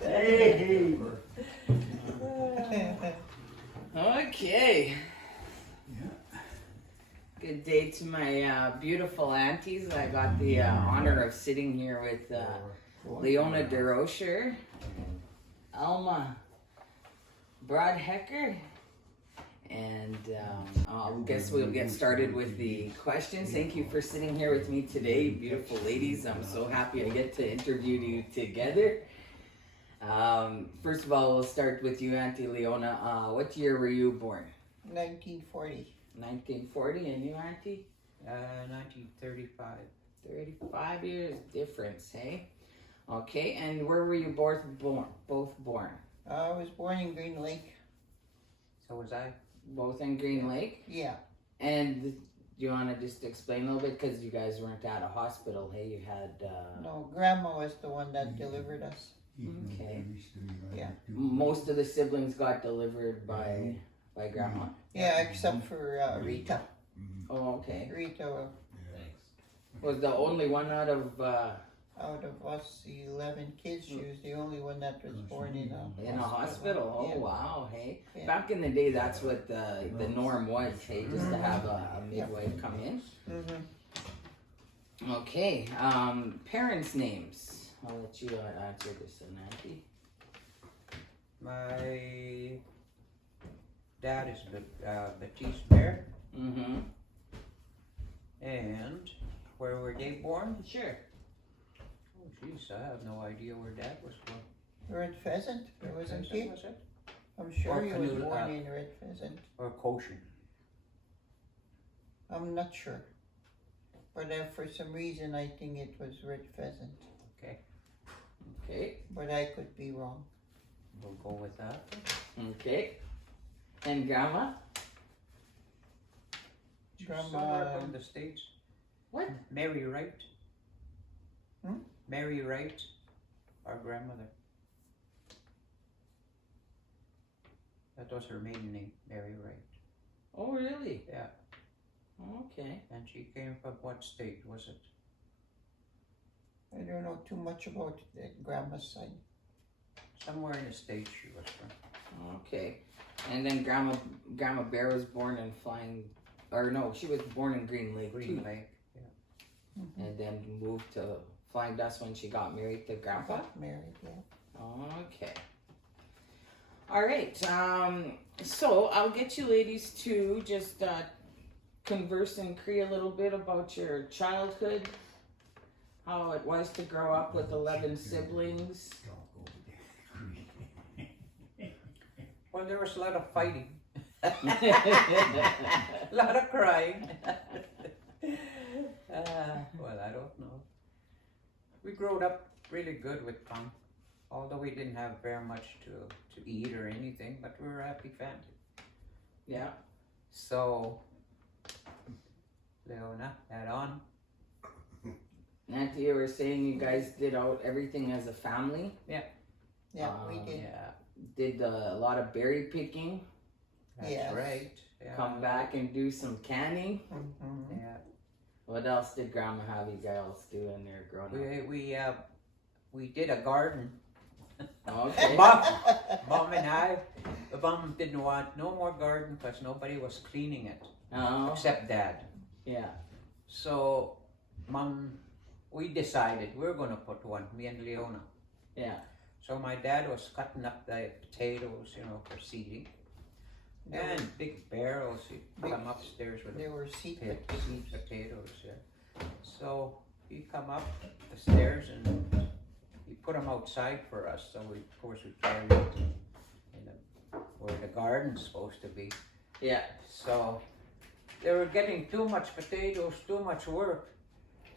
Hey. Okay. Good day to my beautiful aunties. I got the honor of sitting here with Leona Durocher, Elma, Brodhecker, and I guess we'll get started with the questions. Thank you for sitting here with me today, beautiful ladies. I'm so happy I get to interview you together. First of all, we'll start with you, Auntie Leona. What year were you born? 1940. 1940, and you, Auntie? 1935. 35 years difference, hey? Okay, and where were you both born? I was born in Green Lake. So was I. Both in Green Lake? Yeah. And do you want to just explain a little bit? Because you guys weren't at a hospital, hey? You had... No, Grandma was the one that delivered us. Okay. Yeah. Most of the siblings got delivered by Grandma? Yeah, except for Rita. Oh, okay. Rita, Was the only one out of out of us 11 kids, she was the only one that was born in a hospital? Oh, Yeah. wow, hey. Yeah. Back in the day, that's what the norm was, hey, just to have a midwife come in. Mm-hmm. Okay, parents' names. I'll let you answer this one, Auntie. My dad is Brodhecker. Mm-hmm. And where were they born? Sure. Oh, jeez, I have no idea where Dad was born. Red Pheasant, there wasn't he? Was it? I'm sure Or he was Canoe, born in Red Pheasant. Or Koshin. I'm not sure. But for some reason I think it was Red Pheasant. Okay, Okay. But I could be wrong. we'll go with that. Okay. And Grandma? Grandma- Somewhere from the States. What? Mary Wright. Hmm? Mary Wright, our grandmother. That was her maiden name, Mary Wright. Oh, really? Yeah. Okay. And she came from what state was it? I don't know too much about Grandma's side. Somewhere in the States she was from. Okay. And then Grandma Bear was born in she was born in Green Lake Green too. Lake, yeah. Mm-hmm. And then moved to Flying Dust when she got married to Grandpa? Got married, yeah. Okay. All right. So I'll get you ladies to just converse in Cree a little bit about your childhood, how it was to grow up with 11 siblings. Well, there was a lot of fighting. A lot of crying. Well, I don't know. We grew up really good with fun, although we didn't have very much to eat or anything, but we were a happy family. Yeah. So, Leona, add on. Auntie, you were saying you guys did out everything as a family. Yeah, we did. Yeah, Did a lot of berry picking. that's Yes. right. Yeah. Come back and do some canning. Mm-hmm. Yeah. What else did Grandma have you guys do when they were growing up? We did a garden. Okay. Mom and I. The mom didn't want no more garden because nobody was cleaning it Oh, except Dad. yeah. So, Mom, we decided we were going to put one, me and Leona. Yeah. So my dad was cutting up the potatoes, for seeding. And big barrels, he'd come upstairs with They were seed seed potatoes. potatoes, yeah. So he'd come up the stairs and he put them outside for us. So we, of course, we carried it where the garden's supposed to be. Yeah. So they were getting too much potatoes, too much work.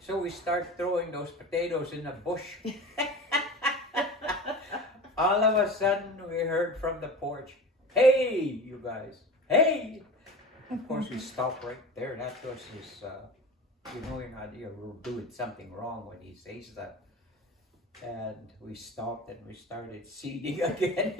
So we start throwing those potatoes in a bush. All of a sudden, we heard from the porch, "Hey, you guys, hey!" Of course, we stopped right there. That was his, you're doing something wrong when he says that. and we stopped and we started seeding again.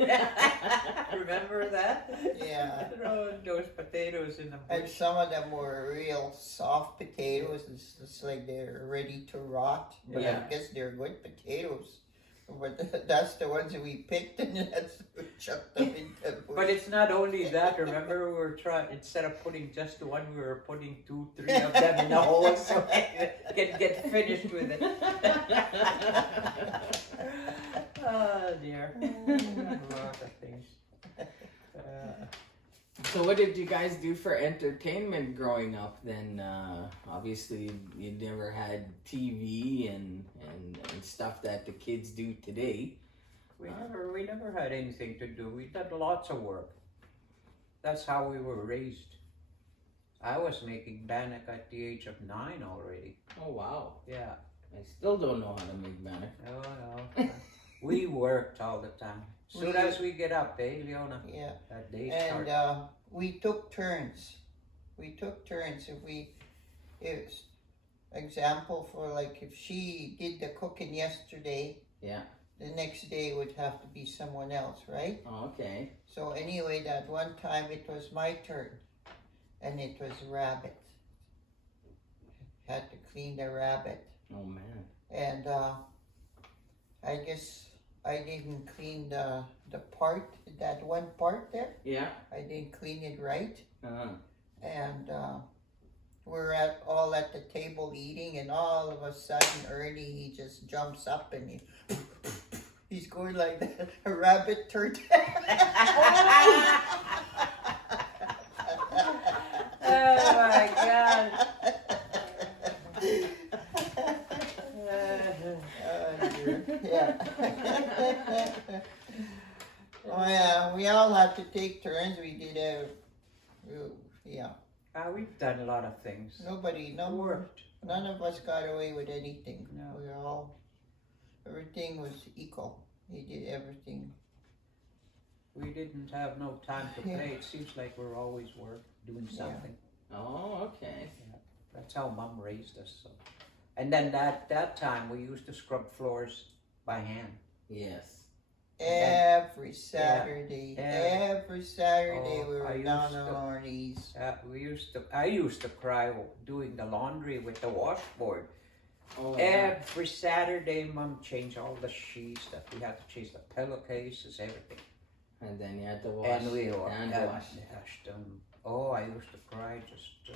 Remember that? Yeah. Throwing those potatoes in the And bush. some of them were real soft potatoes. It's like they're ready to rot. But Yeah. I guess they're good potatoes. But that's the ones that we picked and that's we chucked them in the bush. But it's not only that. Remember, we were trying, instead of putting just one, we were putting 2, 3 of them in the hole so we can get finished with it. Oh dear. A lot of things. So what did you guys do for entertainment growing up then? Obviously you never had TV and stuff that the kids do today. We never had anything to do. We did lots of work. That's how we were raised. I was making bannock at the age of 9 already. Oh wow. Yeah. I still don't know how to make bannock. Oh no. We worked all the time. Soon as we get up, Leona? Yeah. That day And starts. we took turns. We took turns. If example for like if she did the cooking yesterday, Yeah. the next day would have to be someone else, right? Oh, okay. So anyway, that one time it was my turn, and it was rabbit. Had to clean the rabbit, Oh man. and I guess I didn't clean the part, that one part there. Yeah. I didn't clean it right, Uh-huh. and we're all at the table eating, and all of a sudden Ernie, he just jumps up and he's going like that. A rabbit turned. Oh my God. Yeah. Oh yeah, we all had to take turns. We did yeah. We've done a lot of things. Worked. None of us got away with anything. No. Everything was equal. We did everything. We didn't have no time to Yeah. play. It seems like we're always doing something. Oh, okay. That's how Mom raised us. So. And then that time we used to scrub floors by hand. Yes. Every Saturday, Yeah. every Saturday Oh, we I were used down on to- our knees. I used to cry doing the laundry with the washboard. Oh, yeah. Every Saturday, Mom changed all the sheets. That we had to change the pillowcases, everything. And then you had to wash. And we washed. washed them. Oh, I used to cry just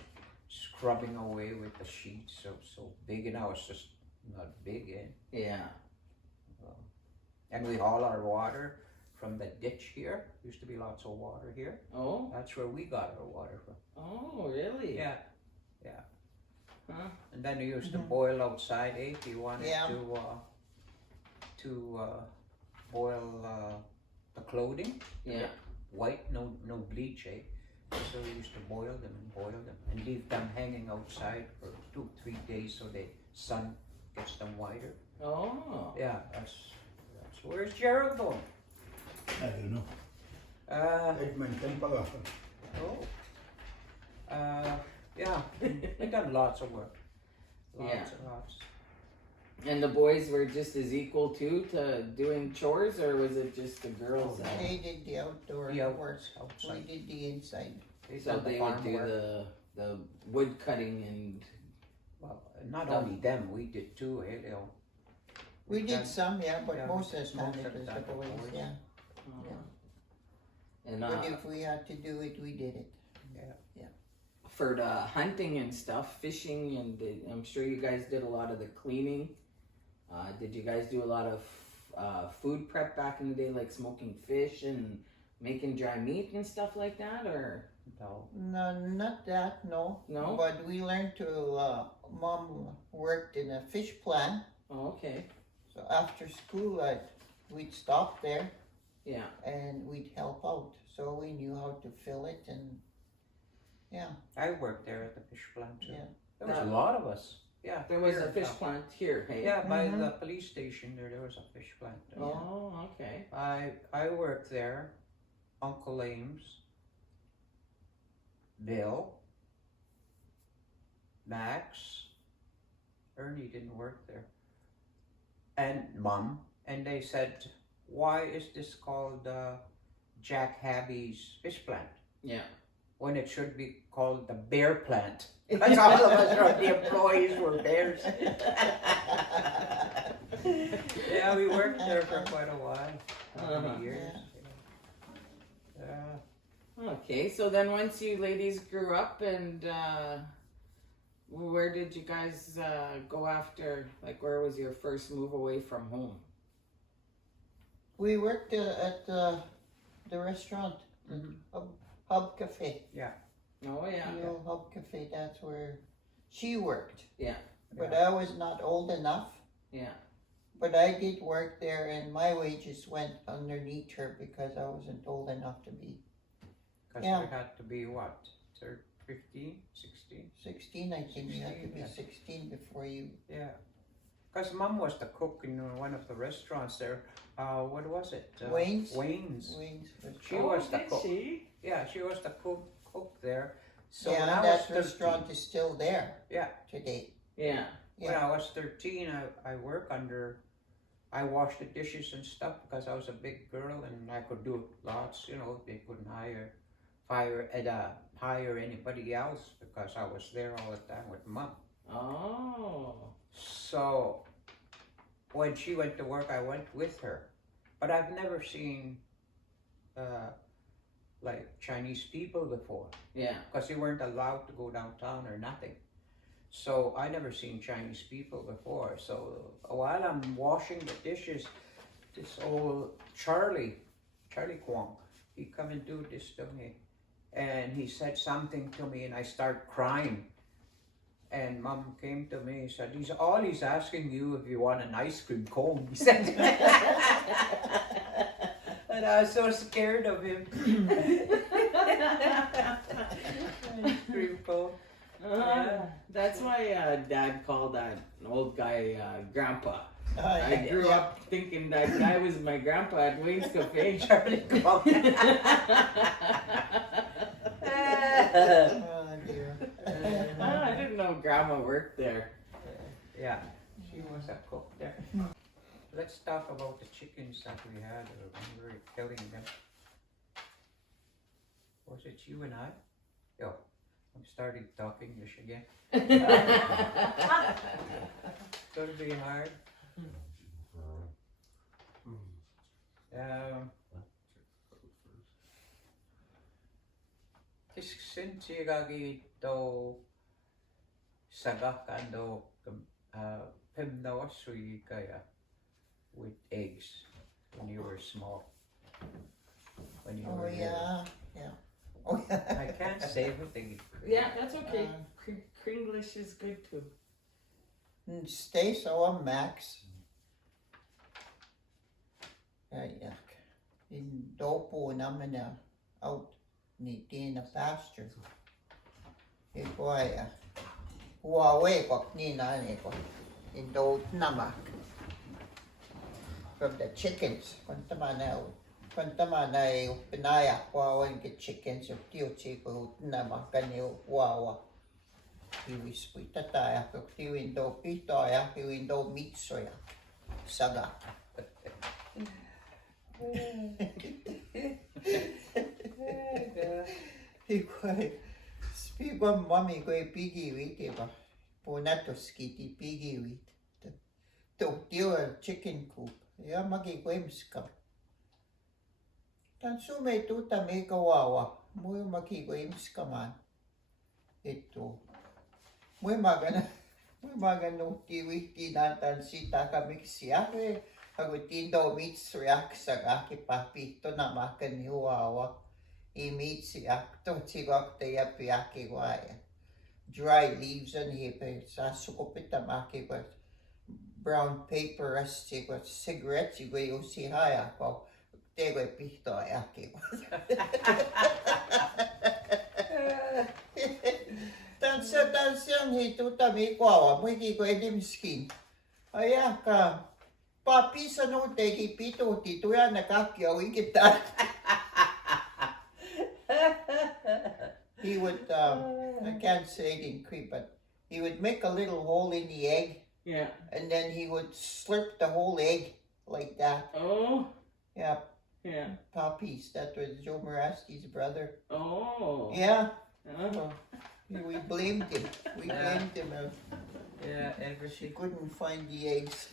scrubbing away with the sheets. So big, and now it's just not big. Yeah. And we haul our water from the ditch here. Used to be lots of water here. Oh. That's where we got our water from. Oh, really? Yeah. Huh? And then we used to boil outside. If you wanted Yeah. to boil the clothing. Yeah. White, no bleach, So we used to boil them and leave them hanging outside for 2-3 days so the sun gets them whiter. Oh. Yeah, that's where's Gerald going? I don't know. Edmonton Palace. Yeah, we done lots of work. Lots Yeah. and lots. And the boys were just as equal too to doing chores, or was it just the girls? that- They did the outdoor The work. We outside. did the inside. So done the they would farm do work. the wood cutting and. Well, not Stuff. only them, we did too, Leo. We did done- some, yeah, but yeah, most of the time most it of the was the time the boys, boys. yeah. And But if we had to do it, we did it. for the hunting and stuff, fishing, and I'm sure you guys did a lot of the cleaning. Did you guys do a lot of food prep back in the day, like smoking fish and making dry meat and stuff like that, or? No. No, not that, no. No? But we learned to, Mom worked in a fish plant. Oh, okay. So after school, we'd stop there Yeah. and we'd help out. So we knew how to fill it and, yeah. I worked there at the fish plant too. Yeah. There was a lot of us. Yeah. There was here a in fish town. plant here, hey? Yeah, by Mhm. the police station there was a fish plant. there. Oh, okay. I worked there. Uncle Ames, Bill, Max, Ernie didn't work there. and Mom, and they said, why is this called Jack Habby's fish plant? Yeah. When it should be called the bear plant. Because all of us are the employees were bears. Yeah, we worked there for quite a while. Many years. Okay, so then once you ladies grew up, and where did you guys go after? Like, where was your first move away from home? We worked at the restaurant, Hub Cafe. Oh yeah. The old Hub Cafe, that's where she worked. Yeah. But I was not old enough. Yeah. But I did work there, and my wages went underneath her because I wasn't old enough to be. Because we had to be what? 15, 16? 16, I think you had to be 16, 16 before you... Yeah. Because Mom was the cook in one of the restaurants there. What was it? Wayne's? Wayne's. She Oh, was the did cook. she? Yeah, she was the cook there. So yeah, when and I that was restaurant is still there. Yeah. Today. Yeah. When I was 13, I washed the dishes and stuff because I was a big girl and I could do lots, they couldn't hire anybody else because I was there all the time with Mom. Oh. So when she went to work, I went with her. But I've never seen like Chinese people before. Yeah. Because they weren't allowed to go downtown or nothing. So I never seen Chinese people before. So while I'm washing the dishes, this old Charlie Kwong, he come and do this to me. And he said something to me and I start crying. And Mom came to me and said, he's asking you if you want an ice cream cone, he said. And I was so scared of him. Ice cream cone. That's why Dad called that old guy Grandpa. I grew up thinking that guy was my grandpa at Wayne's Cafe. Charlie Kwong. Oh dear. I didn't know Grandma worked there. Yeah, she was a cook there. Let's talk about the chickens that we had when we were killing them. Was it you and I? Yo, I'm starting to talk English again. It's gonna be hard. Since do sagak and pimnawa sui kaya with eggs when you were small. When you were little. Oh yeah. I can't say everything. Yeah, that's okay. Kringlish is good too. Stay so Max. Yak. In dopo naman out ni in a pasture. Ikoy Huawei ko ni nani ko. In do namak. From the chickens. Kontaman ay pinaya Huawei get chickens of tiyo chico namak kanyo Huawei. Iwispui tataya ko tiwindo pitoya tiwindo mitsoya saga. Speak of mommy go piggy wheat eba. Ponato skitty piggy wheat. To deal chicken coop. Ya magi gwemska. Tansume tuta me kawawa. Muy magi gwemska man. Ito. Muy magano kiwi natan sita kami siya. Agutindo meets react sa aki papito na makan ni Huwawa. I-meet si akto tigok tayo piyaki waya. Dry leaves and hipe sa sukupit na maki was brown paper as tigok cigarettes yung si haya ko. Tego pito aki was. Tansa hituta mi kwawa mo ki ko edim skin. Ayaka. Papi sa no tegi pito tito ya nakakyaw kita. He would I can't say it in Cree, but he would make a little hole in the egg Yeah. And then he would slurp the whole egg like that. Oh. Yeah, Yeah. Poppies. That was Joe Moraski's brother. Oh. Yeah, Oh. we blamed him. We Yeah. blamed him. Yeah, She everything. couldn't find the eggs.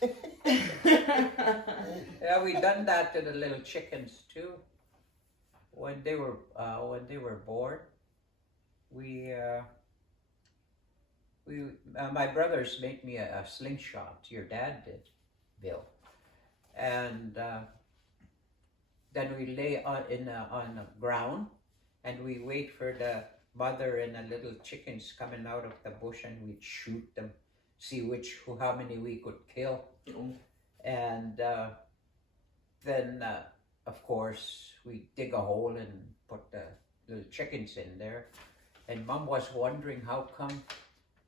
Yeah, we done that to the little chickens too. When they were born, we my brothers made me a slingshot. Your dad did, Bill, and then we lay on the ground, and we wait for the mother and the little chickens coming out of the bush, and we'd shoot them, see how many we could kill, and then of course we dig a hole and put the little chickens in there, and Mom was wondering how come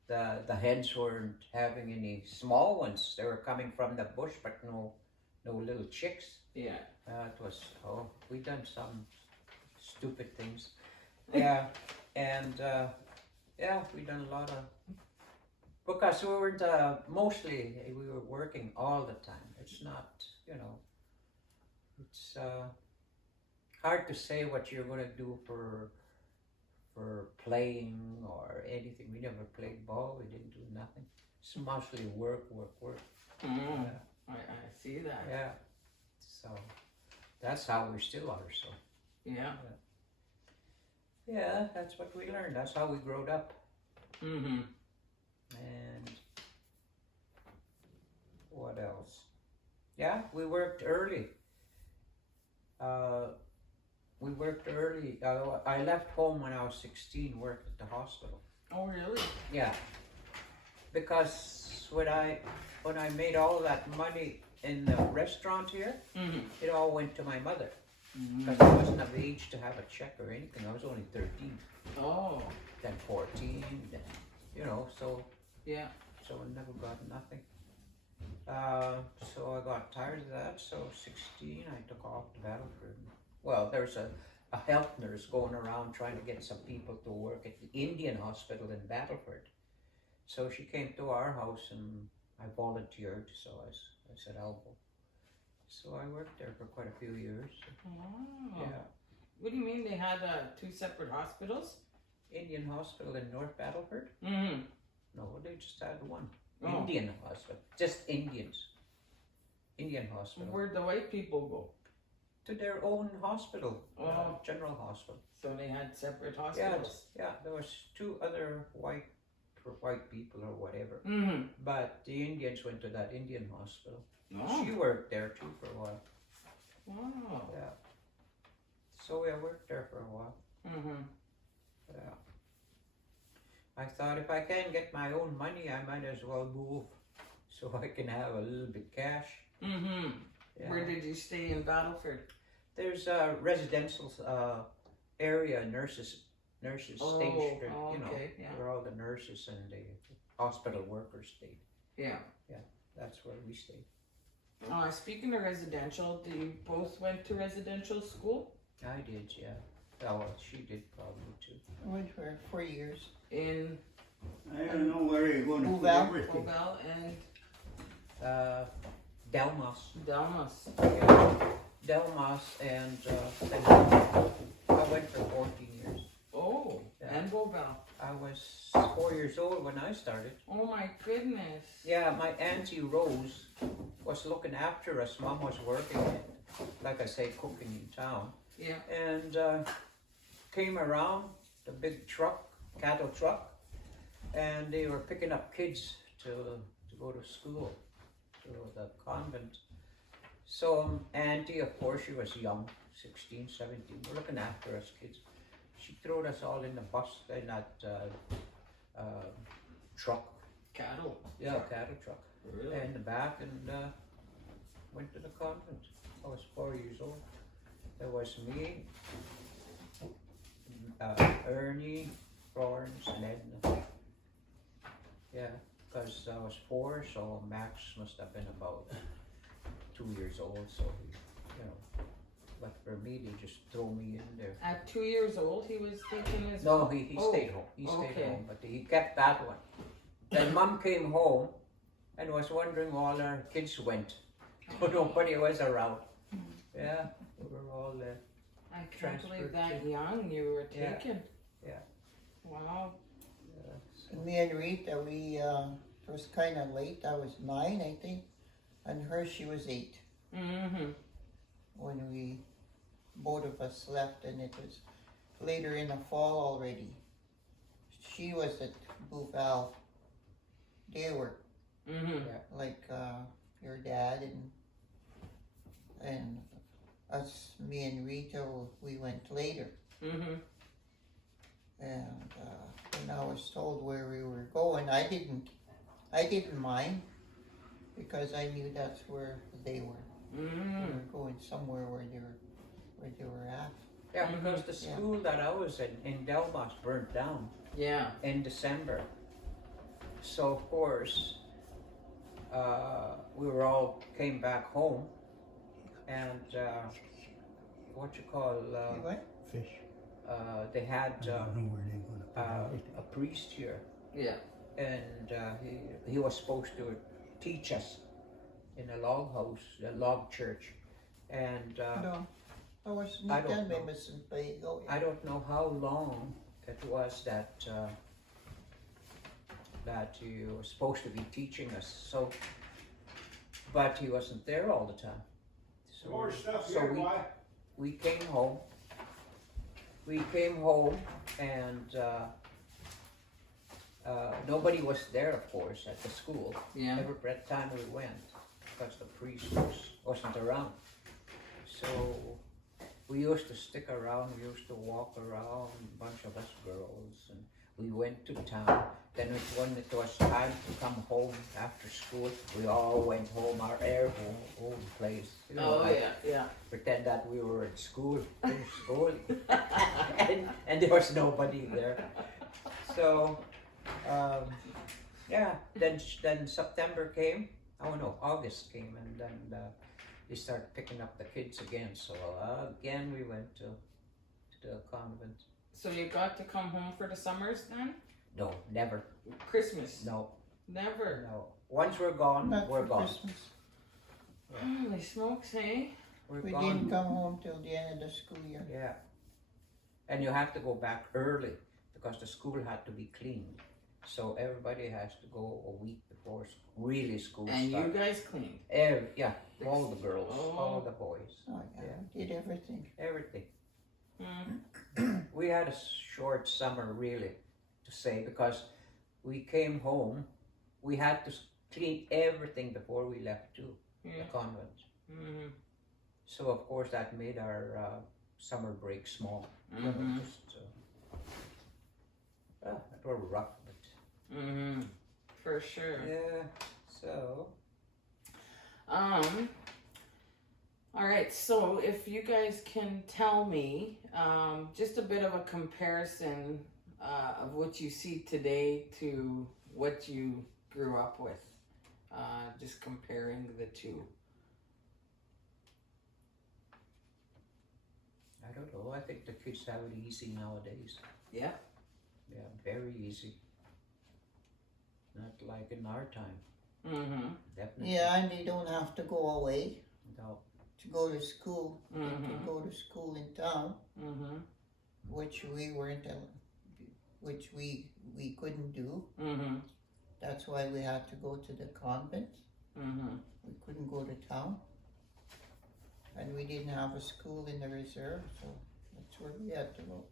the hens weren't having any small ones. They were coming from the bush, but no little chicks. Yeah. It was, we done some stupid things. Yeah, and we done a lot of, because we weren't, mostly we were working all the time. It's not, it's hard to say what you're gonna do for playing or anything. We never played ball, we didn't do nothing. It's mostly work. Mm. I see that. Yeah, so that's how we still are, so. Yeah. Yeah, that's what we learned. That's how we growed up. Mm-hmm. And what else? Yeah, we worked early. I left home when I was 16, worked at the hospital. Oh, really? Yeah. Because when I made all that money in the restaurant here, Mm-hmm. it all went to my mother. Mm-hmm. Because I wasn't of age to have a check or anything. I was only 13, Oh. then 14, then, so Yeah. I never got nothing. So I got tired of that. So 16, I took off to Battleford. Well, there's a health nurse going around trying to get some people to work at the Indian hospital in Battleford. So she came to our house and I volunteered. So I said, I'll go. So I worked there for quite a few years. Oh. Yeah. What do you mean they had two separate hospitals? Indian hospital in North Battleford? Mm-hmm. No, they just had one. Oh. Indian hospital. Just Indians. Indian hospital. Where'd the white people go? To their own hospital, Oh. general hospital. So they had separate Yeah, hospitals. yeah. There was two other white people or whatever, Mm-hmm. but the Indians went to that Indian hospital. Oh. She worked there too for a while. Wow. Yeah. So I worked there for a while. Mm-hmm. Yeah. I thought if I can get my own money, I might as well move, so I can have a little bit cash. Mm-hmm. Yeah. Where did you stay in Battleford? There's a residential area, nurses station, okay, yeah. where all the nurses and the hospital workers stayed. Yeah. That's where we stayed. Speaking of residential, do you both went to residential school? I did, yeah. Well, she did probably too. I went for 4 years. In I don't know where you're going to put Oval. everything. Oval and Delmas. Dalmas. Yeah. Delmas and then I went for 14 years. Oh, Yeah. and Oval. I was 4 years old when I started. Oh my goodness. Yeah, my Auntie Rose was looking after us. Mom was working, like I say, cooking in town. Yeah. And came around, the big truck, cattle truck, and they were picking up kids to go to school, to the convent. So Auntie, of course, she was young, 16, 17, we're looking after us kids. She threw us all in the bus, in that truck. Cattle. Yeah, cattle truck. Really? In the back, and went to the convent. I was 4 years old. There was me, Ernie, Florence, and Edna. Yeah, because I was 4, so Max must have been about 2 years old, so but for me, they just throw me in there. At 2 years old, he was taken as No, he stayed home. He stayed okay. home, but he kept that one. Then Mom came home and was wondering all our kids went. Nobody was around. Yeah, we were all there. I can't Transferred believe that to- young you were Yeah. taken. Yeah. Wow. So, Me and Rita, it was kind of late. I was 9, I think, and she was 8 Mm-hmm. when both of us left, and it was later in the fall already. She was at Bouval. They were Mm-hmm. like your dad and us, me and Rita, we went later. Mm-hmm. And when I was told where we were going, I didn't mind because I knew that's where they were. They Mm-hmm. were going somewhere where they were at. yeah, because the school that I was in Delmas burnt down Yeah. in December. So of course, we were all came back home, and what you call What? Fish. they had I don't know where they're gonna put it. a priest here, Yeah. and he was supposed to teach us in a log house, a log church, and No, I was I don't not know. missing Pago. I don't know how long it was that that he was supposed to be teaching us. So, but he wasn't there all the time. So, More stuff so here, we why? we came home. We came home, and nobody was there, of course, at the school. Yeah. Every time we went, because the priest wasn't around. So we used to stick around. We used to walk around, a bunch of us girls, and we went to town. Then when it was time to come home after school, we all went home, our home place. You know, Oh like, yeah. pretend that we were at school, and there was nobody there. So, yeah. Then September came. Oh no, August came, and then they started picking up the kids again. So again, we went to the convent. So you got to come home for the summers then? No, never. Christmas? No, Never. no. Once we're gone, Not we're for gone. Christmas. Holy smokes, hey? We're We gone. didn't come home till the end of the school year. Yeah. And you have to go back early because the school had to be cleaned. So everybody has to go a week before really school And you starts. guys cleaned? Yeah, all the girls, Oh. all the boys, Oh yeah, we did everything. everything. Mm. We had a short summer really to say because we came home, we had to clean everything before we left too, Yeah. the convent. Mm-hmm. So of course that made our summer break small. Mm-hmm. Just, it was rough, but Mm-hmm. For sure. yeah. So All right, so if you guys can tell me just a bit of a comparison of what you see today to what you grew up with, just comparing the two. I don't know. I think the kids have it easy nowadays. Yeah. Yeah, very easy. Not like in our time. Mm-hmm. Definitely. Yeah, and they don't have to go away No. to go to school. They can Mm-hmm. go to school in town, Mm-hmm. which we weren't, which we couldn't do. Mm-hmm. That's why we had to go to the convent. Mm-hmm. We couldn't go to town. And we didn't have a school in the reserve, so that's where we had to go.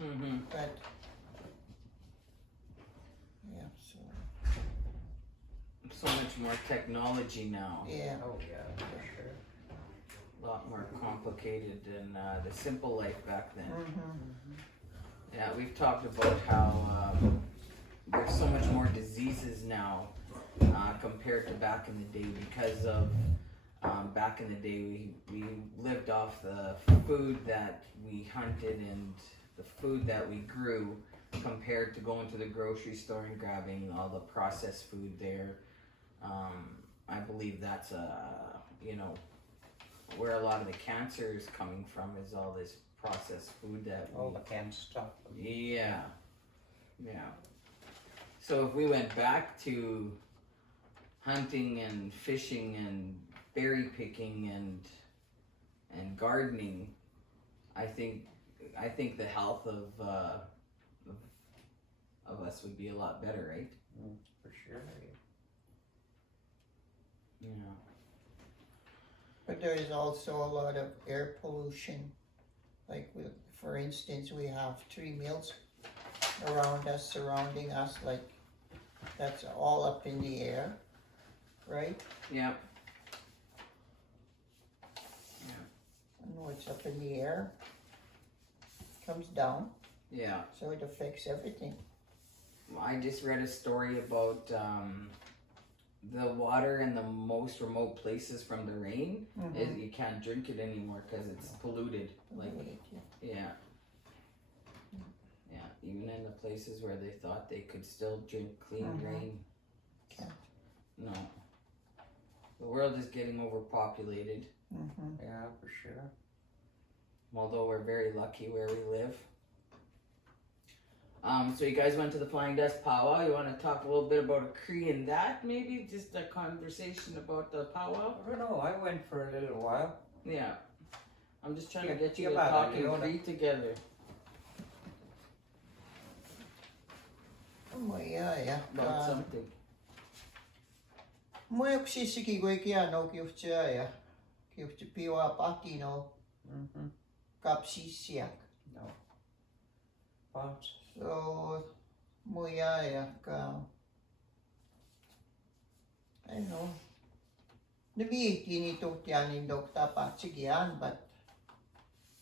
Mm-hmm. But, yeah, so, So much more technology now. yeah. Oh yeah, for sure. A lot more complicated than the simple life back then. Mm-hmm. Yeah, we've talked about how there's so much more diseases now compared to back in the day because of back in the day we lived off the food that we hunted and the food that we grew compared to going to the grocery store and grabbing all the processed food there. I believe that's where a lot of the cancer is coming from is all this processed food that All the canned stuff. yeah. So if we went back to hunting and fishing and berry picking and gardening, I think the health of us would be a lot better, right? For sure. Yeah. But there is also a lot of air pollution. Like, for instance, we have tree mills around us, surrounding us, like, that's all up in the air, right? Yeah. I know it's up in the air, comes down, Yeah. so it affects everything. I just read a story about the water in the most remote places from the rain. Is you can't drink it anymore because it's polluted. Like, yeah. Yeah, even in the places where they thought they could still drink clean rain. Can't. No. The world is getting overpopulated. Yeah, for sure. Although we're very lucky where we live. So you guys went to the Flying Dust powwow. You want to talk a little bit about a Cree and that? Maybe just a conversation about the powwow? I don't know, I went for a little while. Yeah. I'm just trying to Yeah, get you to yeah, talk in Leona. Cree together Moja about something. Moja ksisiki koe kia no kiuhtia ja kiuhti piwa paki no kapsisiak. No. But So moja ja I don't know. The viihtini tuhtian in dok tapatsigian, but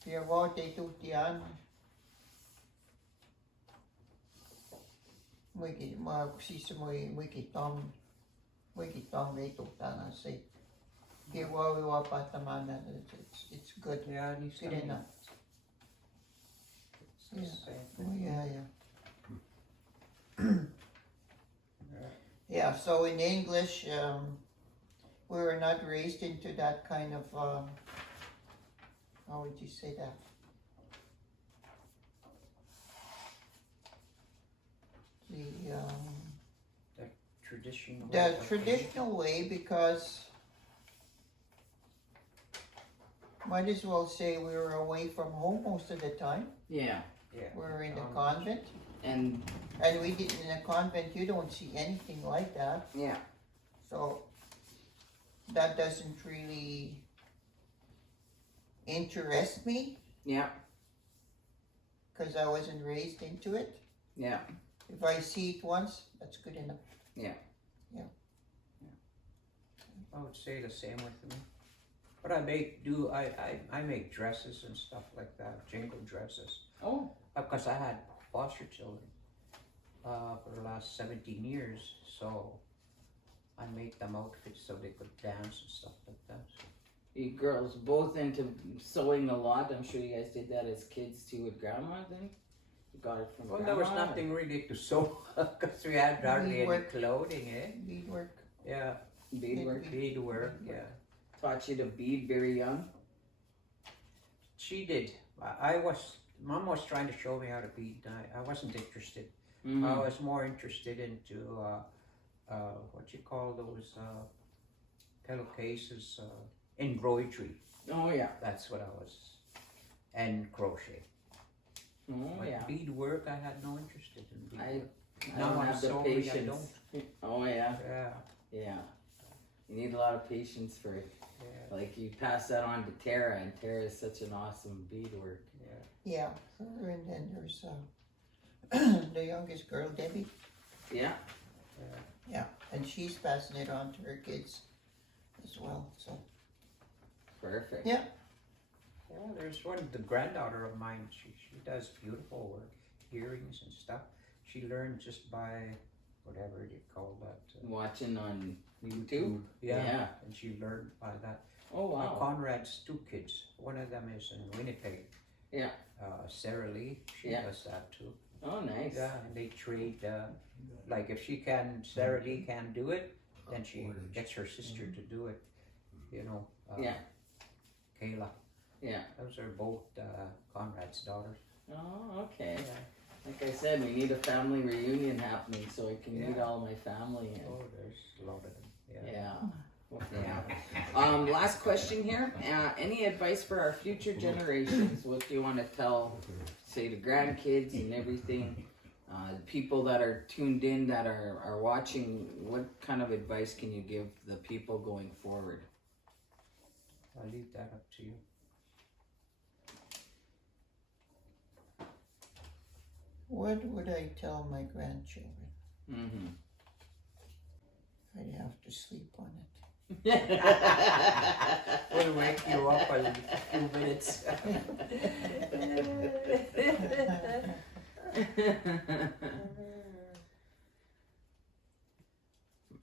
here vote tuhtian. Muikin mä siis muikin tom veituhtana se. Here we wapattamaan that it's good. yeah, at least Good enough. It's the same Oh, thing. Yeah, so in English, we were not raised into that kind of, how would you say that? Traditional. The traditional way, because might as well say we were away from home most of the time. Yeah. Yeah. We were in the convent. And And we did in a convent, you don't see anything like that. yeah. So that doesn't really interest me Yeah. because I wasn't raised into it. Yeah. If I see it once, that's good enough. I would say the same with me. But I make dresses and stuff like that, jingle dresses. Oh. Because I had foster children for the last 17 years, so I made them outfits so they could dance and stuff like that. You girls both into sewing a lot. I'm sure you guys did that as kids too with grandma then? You got it from Well, grandma? there was nothing really to sew because we had hardly any Beadwork. clothing, eh? Beadwork. Yeah, Beadwork. beadwork, yeah. Taught you to bead very young? She did. Mom was trying to show me how to bead. I wasn't interested. Mm-hmm. I was more interested into what you call those pillowcases, embroidery. Oh yeah. That's what I was, and crochet. Oh But yeah. beadwork, I had no interest in beadwork. I Now don't I'm have the sorry, I patience. Oh yeah. Yeah, Yeah. You need a lot of patience for it. yeah, Like you pass that on to Tara, and Tara is such an awesome beadwork. yeah. Yeah. Her and then there's the youngest girl, Debbie. Yeah. Yeah. And she's passing it on to her kids as well. So Perfect. Yeah. Yeah, there's the granddaughter of mine. She does beautiful work, earrings and stuff. She learned just by whatever you call that. Watching on YouTube. Yeah. Yeah. And she learned by that. Oh wow. Conrad's two kids. One of them is in Winnipeg. Yeah. Sarah Lee, she Yeah. does that too. Oh nice. Yeah, and they trade. Like if Sarah Lee can't do it, then she gets her sister to do it. You know. Yeah. Kayla. Yeah. Those are both Conrad's daughters. Oh okay. Yeah. Like I said, we need a family reunion happening so I can meet Yeah. all my family. And Oh, there's a lot of them. Yeah. Last question here. Any advice for our future generations? What do you want to tell, say, the grandkids and everything? People that are tuned in, that are watching, what kind of advice can you give the people going forward? I'll leave that up to you. What would I tell my grandchildren? Mm-hmm. I'd have to sleep on it. We'll wake you up in a few minutes.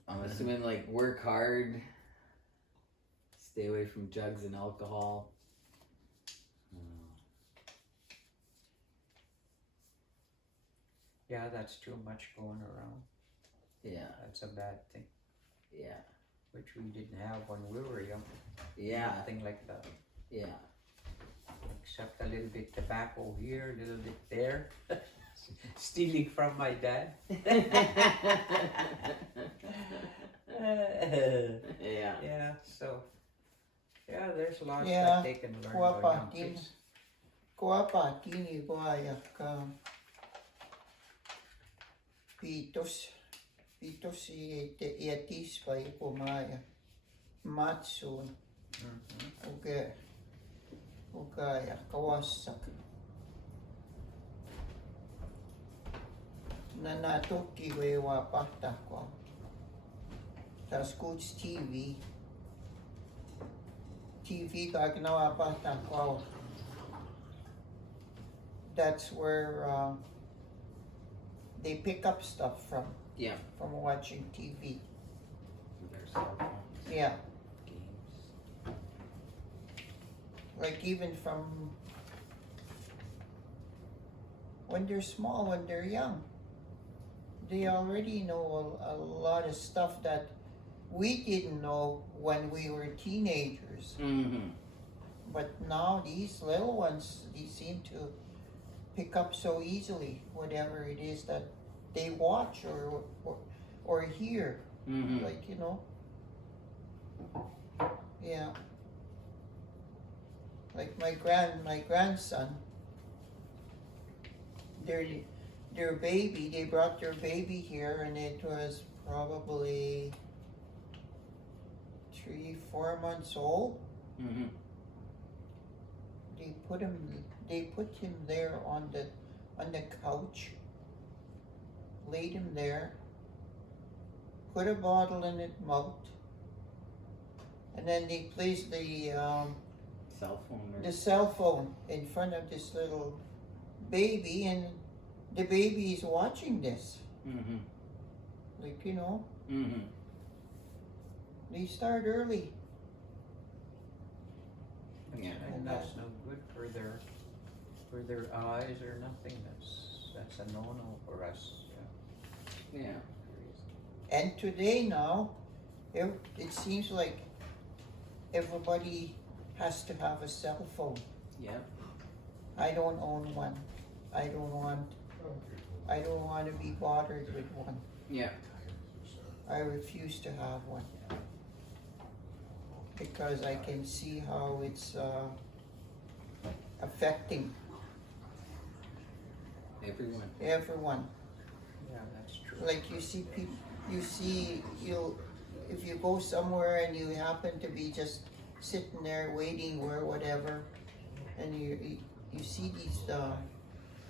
I'm assuming like work hard, stay away from drugs and alcohol. Yeah, that's too much going around. Yeah, That's a bad thing, yeah, which we didn't have when we were young. yeah, Nothing like that, yeah. except a little bit tobacco here, a little bit there. Stealing from my dad. Yeah. Yeah, so, yeah, there's lots Yeah, that they can learn kuapa, by young din. kids. Kuapa, tini guayak ka. Pitos iatis pa ipumaya. Matsun. Ugaya, kawasak. Nanatuki wewa pata ko. Tas kuts TV ka ginawa pata ko. That's where they pick up stuff from Yeah. watching TV. Their cell phones, Yeah, games. like even from when they're small, when they're young. They already know a lot of stuff that we didn't know when we were teenagers. Mm-hmm. But now these little ones, they seem to pick up so easily whatever it is that they watch or hear. Mm-hmm. Like, you know. Yeah. Like my grandson, their baby, they brought their baby here and it was probably 3-4 months old. Mm-hmm. They put him there on the couch, laid him there, put a bottle in his mouth, and then they placed the Cell phone. Or... cell phone in front of this little baby, and the baby is watching this. Mm-hmm. Like, you know, Mm-hmm. they start early. Yeah. And that's no good for their eyes or nothing. That's a no-no for us. Yeah. And today now, it seems like everybody has to have a cell phone. Yep. I don't own one. I don't want to be bothered with one. Yeah. I refuse to have one. Because I can see how it's affecting Everyone. everyone. Yeah, that's true. Like you see people, if you go somewhere and you happen to be just sitting there waiting or whatever, and you see these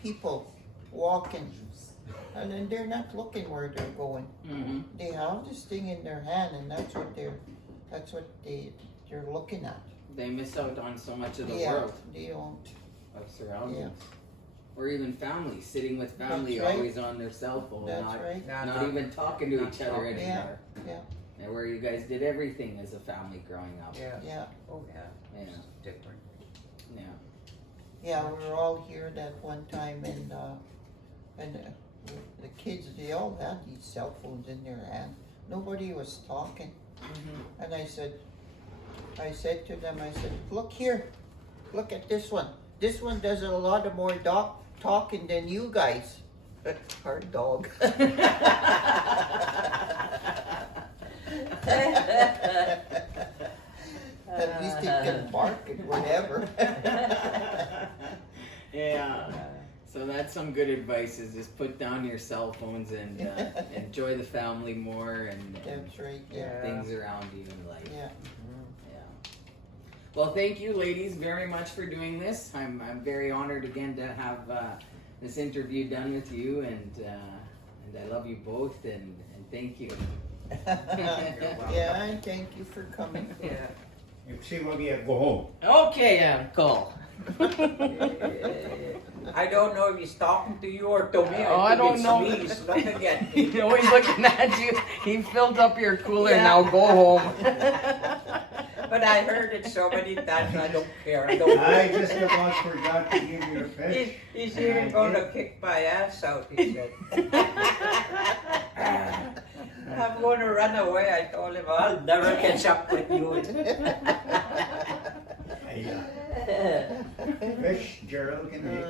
people walking, and then they're not looking where they're going. Mm-hmm. They have this thing in their hand, and that's what they're looking at. They miss out on so much of the Yeah, world they don't. of surroundings. Yeah. Or even family, sitting with family, That's right. always on their cell phone, That's not, right. not even talking to not each other talking. anymore. Yeah. And where you guys did everything as a family growing up. Yeah. Yeah, Oh yeah. Yeah. It's different. Yeah. yeah. We were all here that one time, and the kids, they all had these cell phones in their hand. Nobody was talking. Mm-hmm. And I said to them, look here, look at this one. This one does a lot of more talking than you guys. Hard dog. At least he can bark and whatever. Yeah. So that's some good advice, is just put down your cell phones and enjoy the family more and That's right, yeah. things around you in life. Yeah. Yeah. Well, thank you, ladies, very much for doing this. I'm very honored again to have this interview done with you, and I love you both, and thank you. Yeah, and thank you for coming. Yeah. If she will go home. Okay, Uncle. I don't know if he's talking to you or to me. Oh, I don't know. He's looking at He's me. always looking at you. He filled up your cooler. Yeah. Now go home. But I heard it so many times, I don't care. I don't I just about forgot to give you a fish. He's even gonna kick my ass out, he said. I'm gonna run away. I told him, I'll never catch up with you. Fish, Gerald can eat.